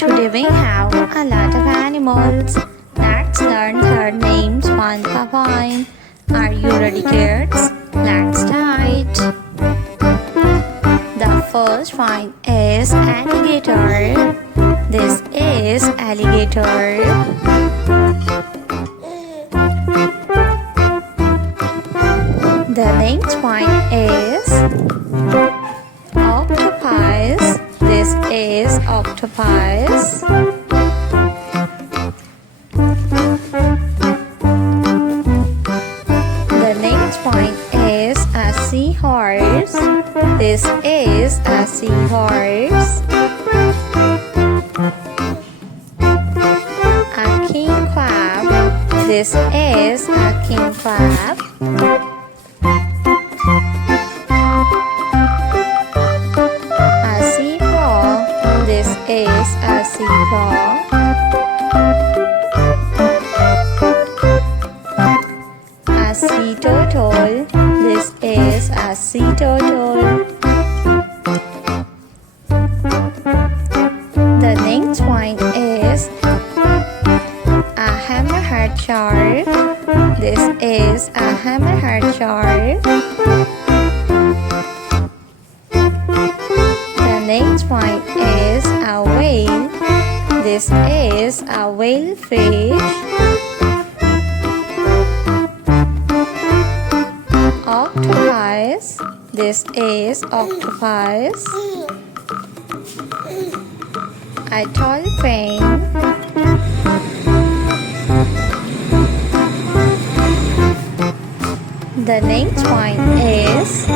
Today we have a lot of animals. Let's learn their names one by one. Are you ready, kids? Let's start. The first one is alligator. This is alligator. The next one is octopus. This is octopus. The next one is a seahorse. This is a seahorse. A king crab. This is a king crab. This is a sea frog. A sea turtle. This is a sea turtle. The next one is a hammerhead shark. This is a hammerhead shark. The next one is a whale. This is a whale fish. Octopus. This is octopus. A dolphin. The next one is